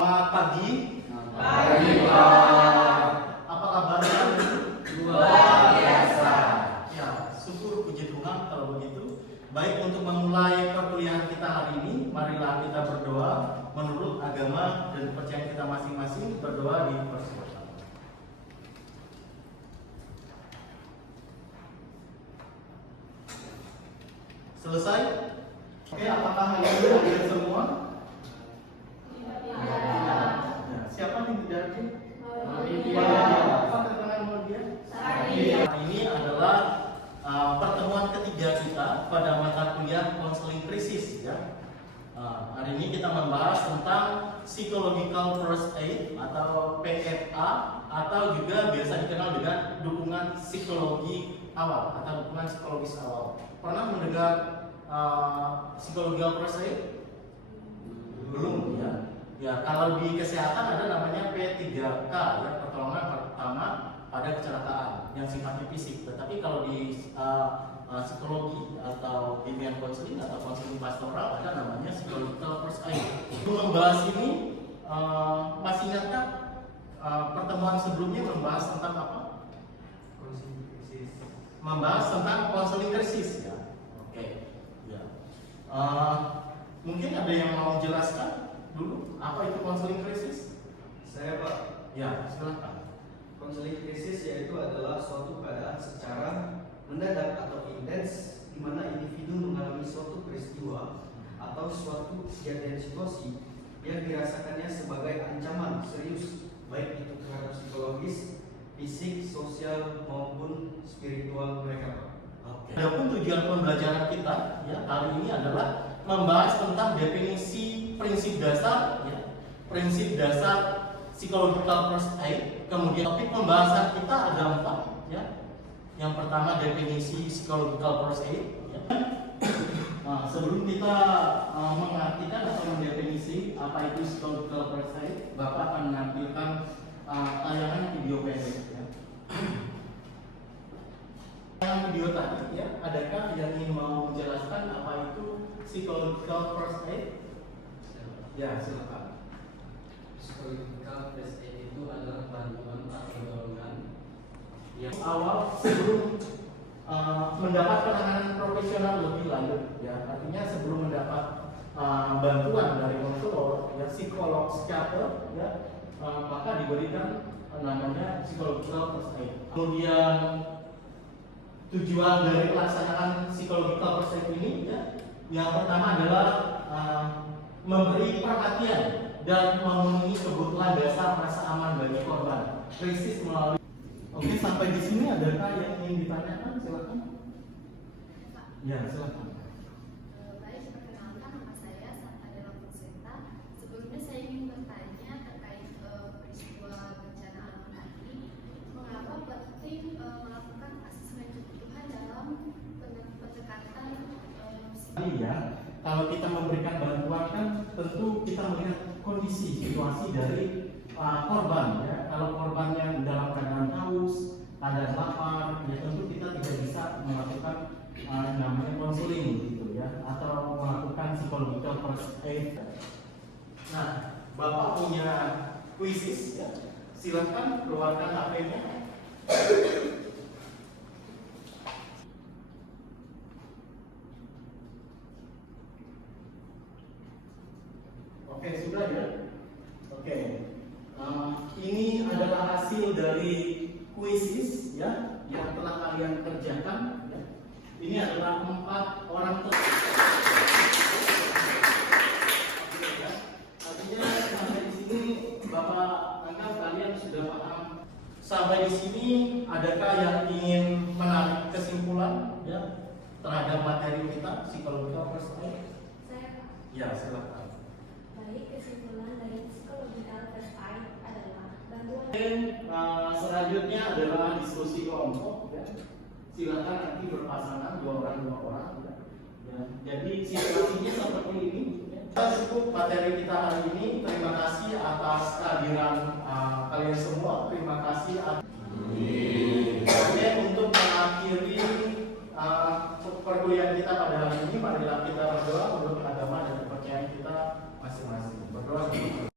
Selamat pagi. Pagi, Pak. Apa kabarnya? Luar biasa. Ya, syukur puji Tuhan kalau begitu. Baik, untuk memulai perkuliahan kita hari ini, marilah kita berdoa menurut agama dan kepercayaan kita masing-masing. Berdoa di persembahan. Selesai? Oke, apakah hari ini hadir semua? Ya, siapa yang tidak hadir? Apa keterangan mau dia? Hari ini adalah pertemuan ketiga kita pada mata kuliah konseling krisis, ya. Hari ini kita membahas tentang psychological first aid atau PFA, atau juga biasa dikenal dengan dukungan psikologi awal atau dukungan psikologis awal. Pernah mendengar psychological first aid? Belum, ya. Ya, kalau di kesehatan ada namanya P3K, ya, pertolongan pertama pada kecelakaan yang sifatnya fisik. Tetapi kalau di psikologi atau bimbingan konseling atau konseling pastoral ada namanya psychological first aid. Untuk membahas ini, masih ingatkah pertemuan sebelumnya membahas tentang apa? Konseling krisis. Membahas tentang konseling krisis, ya. Oke, ya. Mungkin ada yang mau jelaskan dulu apa itu konseling krisis? Saya, Pak. Ya, silakan. Konseling krisis yaitu adalah suatu keadaan secara mendadak atau intens di mana individu mengalami suatu peristiwa atau suatu kejadian situasi yang dirasakannya sebagai ancaman serius, baik itu terhadap psikologis, fisik, sosial maupun spiritual mereka, Pak. Oke. Adapun tujuan pembelajaran kita, ya, kali ini adalah membahas tentang definisi prinsip dasar, ya, prinsip dasar psychological first aid. Kemudian topik pembahasan kita ada 4, ya. Yang pertama definisi psychological first aid, ya. Nah, sebelum kita mengartikan atau mendefinisi apa itu psychological first aid, Bapak akan menampilkan tayangan video pendek, ya. Tayangan video tadi, ya, adakah yang ingin mau menjelaskan apa itu psychological first aid? Ya, silakan. Psychological first aid itu adalah bantuan atau pertolongan yang Awal sebelum mendapat penanganan profesional lebih lanjut, ya, artinya sebelum mendapat bantuan dari konselor, ya, psikolog, psikiater, ya, maka diberikan namanya psychological first aid. Kemudian tujuan dari pelaksanaan psychological first aid ini, ya, yang pertama adalah memberi perhatian dan memenuhi kebutuhan dasar rasa aman bagi korban krisis melalui. Oke, sampai di sini adakah yang ingin ditanyakan? Silakan. Ya, silakan. Baik, perkenalkan nama saya adalah Fuseta. Sebelumnya saya ingin bertanya terkait peristiwa bencana alam tadi. Mengapa penting melakukan asesmen kebutuhan dalam pendekatan Ya, kalau kita memberikan bantuan kan tentu kita melihat kondisi situasi dari korban, ya. Kalau korbannya dalam keadaan haus, keadaan lapar, ya tentu kita tidak bisa melakukan namanya konseling gitu, ya, atau melakukan psychological first aid. Nah, Bapak punya kuisis, ya. Silakan keluarkan HP-nya. Oke, sudah, ya. Oke. Ini adalah hasil dari kuisis, ya, yang telah kalian kerjakan, ya. Ini adalah 4 orang artinya sampai di sini Bapak anggap kalian sudah paham. Sampai di sini adakah yang ingin menarik kesimpulan, ya, terhadap materi kita psychological first aid? saya Ya, silakan. baik, kesimpulan dari psikological first aid adalah bantuan. Selanjutnya adalah diskusi kelompok, ya. Silakan nanti berpasangan 2 orang 2 orang, ya. Ya. Jadi situasinya seperti ini, ya. Cukup materi kita hari ini. Terima kasih atas kehadiran kalian semua. Terima kasih. Oke, untuk mengakhiri perkuliahan kita pada hari ini, marilah kita berdoa menurut agama dan kepercayaan kita masing-masing. Berdoa.